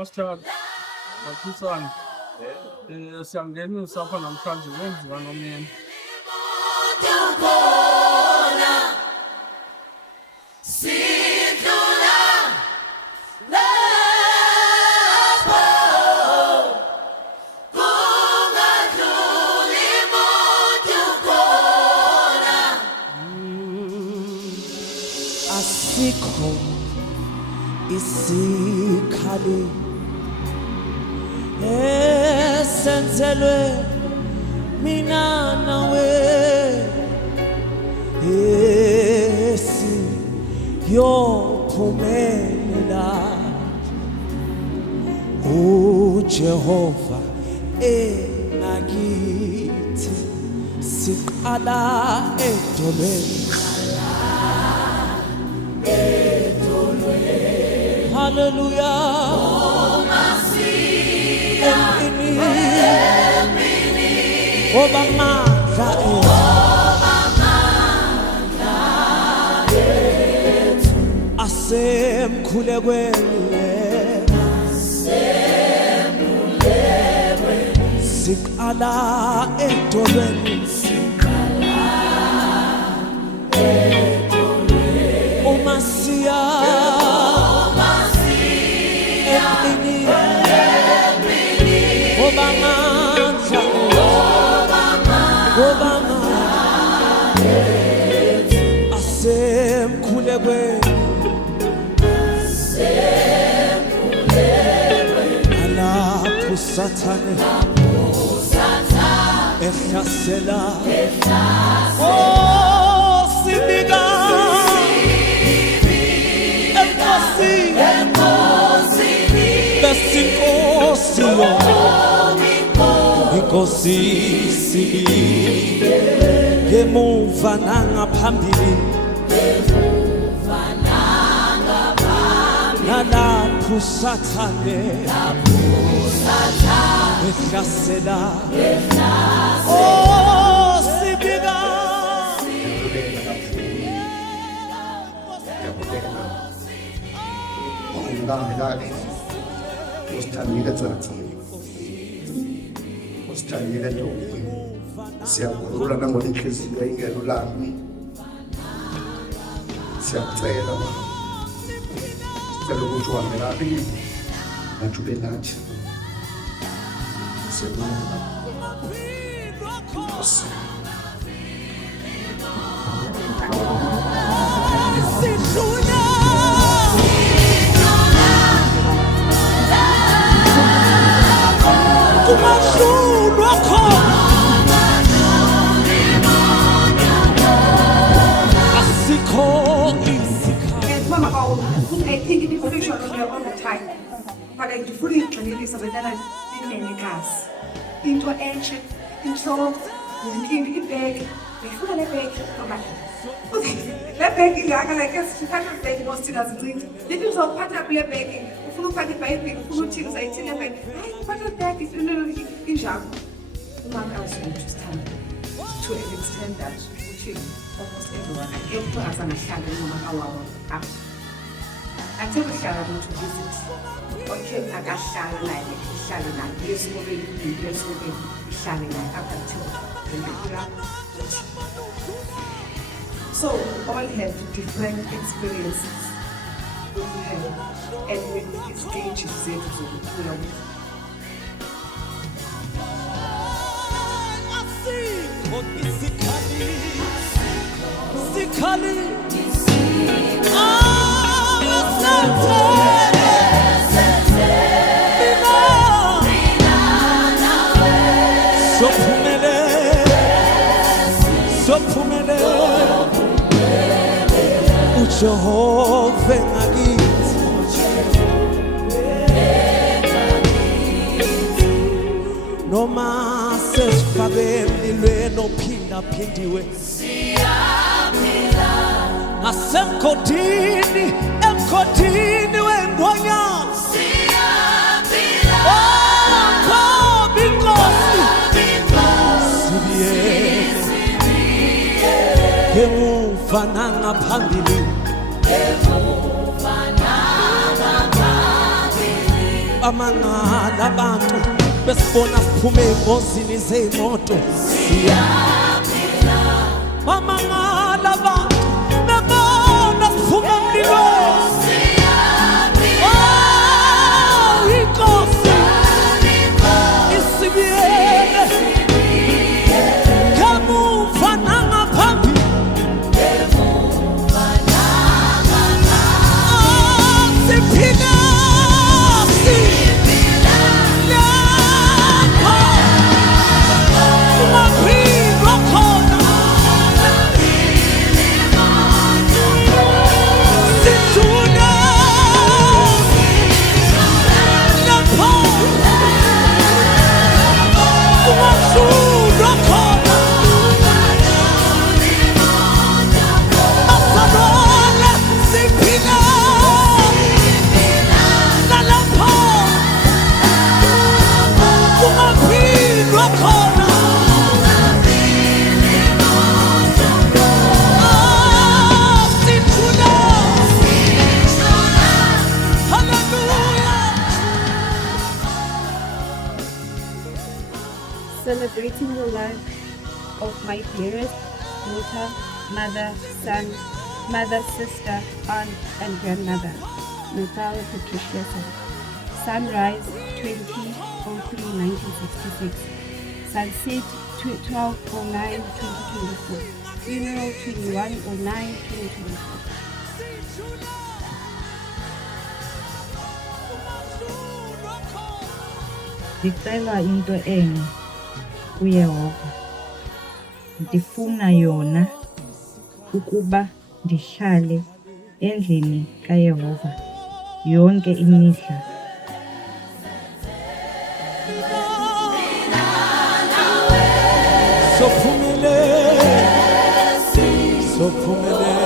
Master Mathisane siyangenisa apha namhlanje kwenziwa nomyeni. Asikho isikhali esenzelwe mina nawe esiyophumelela uJehova enakithi siqala edolweni. Hallelujah. Oh, siqala edolweni. Umasiya Sathane ehlasela oh sibika enkosini besinkosi inkosi sibike ngemuva nangaphambili nalapho Sathane ehlasela oh sibika usithandile tsatsa usithandile ntombi siyakhulula nangona inhliziyo ingelulami siyakucela sicela ukuthi uhambe kabi nathi ube nathi siyabonga Nkosi. I think it is very short here all the time. But I do fully believe it's a better than gas. Into ancient, into the bag, before the bag, come back. That bag is like a special bag, most of us doing. This is all part of the bagging. Full party baby, full things I tell you, part of that is in Jam. Not also interested to an extent that almost everyone, I get to as an shadow, no matter how I tell the shadow to visit. Okay, I got shadow night, yes, moving, shadow night after church. So, all have different experiences. And with the stages, Jehovah nakithi noma sesifakeni lweno phinda phindiwe siyaphila emkhothini wengonyama siyaphila oh Nkosi sibiye ngemuva nangaphambili amangala abantu besibona siphume engozini zemoto amangala abantu bebona siphume emlilweni inkosi isibiyele ngemuva nangaphambili siphila ungaphindwa khona sithuna lapho ungahlulwa khona masabona siphila nalapho ungaphindwa khona sithuna hallelujah. Celebrating the life of my dearest daughter, mother, son, mother, sister, aunt, and grandmother, Natala Patricia Sen. Sunrise 20/03/1966. Sunset 12/09/2024. Funeral 21/09/2024. Ndicela into enye kuYehova. Ndifuna yona ukuba ndihlale endlini kaYehova yonke imihla. Sophumelele, sophumelele.